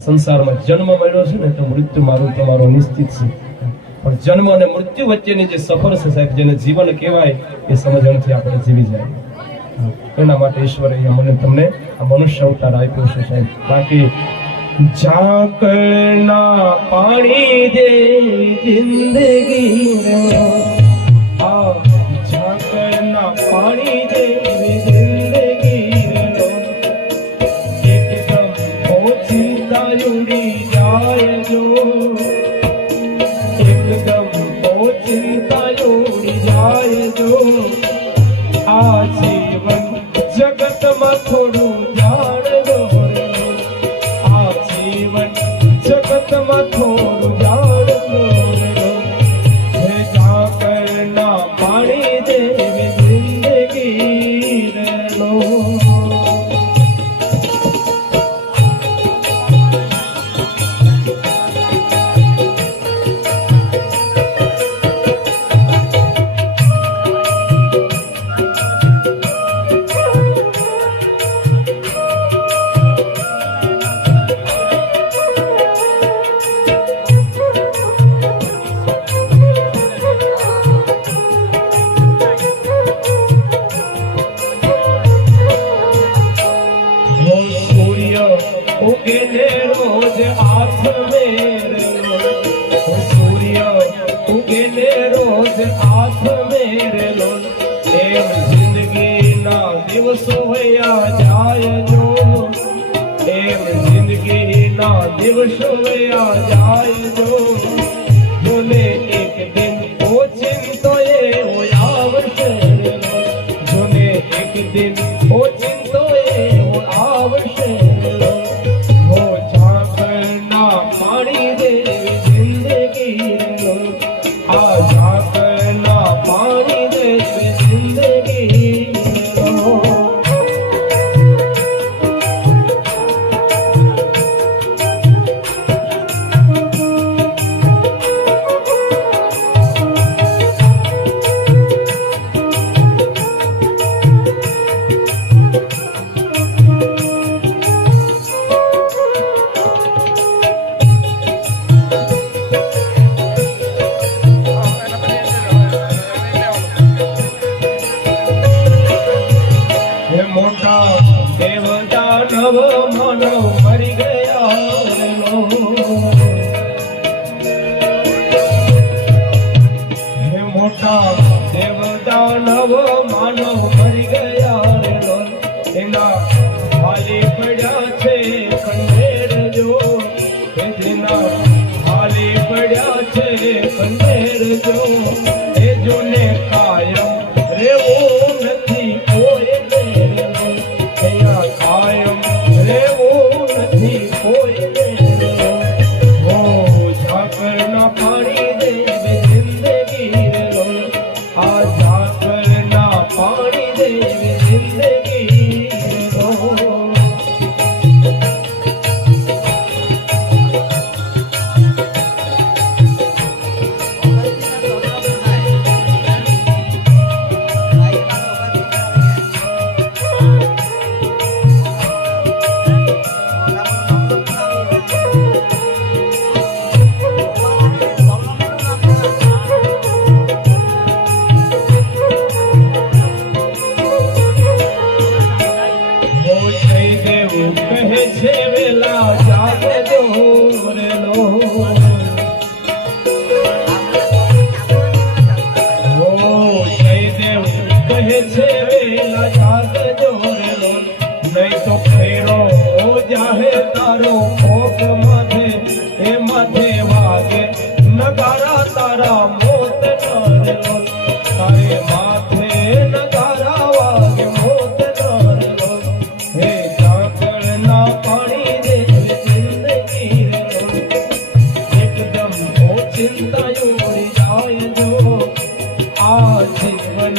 સંસારમાં જન્મ મળ્યો છે ને તો મૃત્યુ મારું તમારો નિશ્ચિત છે, પણ જન્મ અને મૃત્યુ વચ્ચેની જે સફર છે સાહેબ, જેને જીવન કહેવાય એ સમજણથી આપણે જીવી જાય. એના માટે ઈશ્વરે મને તમને આ મનુષ્ય અવતાર આપ્યો છે સાહેબ. બાકી ઝાકળના પાણી દે જિંદગી આ ઝાકળના પાણી દે જિંદગી એકદમ ઓછીતા ઉડી જાય જો, એકદમ ઓછીતા ઉડી જાય જો. આ જીવન જગતમાં થોડું જાણજો, આ જીવન જગતમાં થોડું જાણજો. હે ઝાકળના પાણી દેવી જિંદગી લો. उगने रोज हाथ मेरे, सूर्य उगने रोज हाथ मेरे लो. एम जिंदगी ना दिवसो वया जाए जो, एम जिंदगी ना दिवसो वया जाए जो. जोने एक दिन ओचिंतो ये आवश्य, जोने एक दिन ओचिंतो ये आवश्य. पानी देवी जिंदगी लो, आ ઝાકળના પાણી દેવી જિંદગી લો. દેવદાનવ માનવ મરી ગયા લો, હે મોટા દેવદાનવ માનવ મરી ગયા લો. એના હાલી પડ્યા છે ખંડેર જો, એના હાલી પડ્યા છે ખંડેર જો. એ જોને કાયમ રેવું નથી કોઈ કાયમ રેવું નથી કોઈ. હો ઝાકળના પાણી દેવી જિંદગી લો, આ ઝાકળના પાણી દેવી જિંદગી લો. કહે છે વેલા જાગજો રે લો, હો જયદેવ કહે છે વેલા જાગજો રે લો. નહીં તો ફેરો જાહે તારો ભોગ માથે, એ માથે વાગે નગારા તારા મોત ન રે લો. તારે માથે નગારા વાગે મોત ન રે લો. હે ઝાકળના પાણી દેવી જિંદગી લો, એકદમ ઓચિંતા ઉડી જાય જો. આ જીવન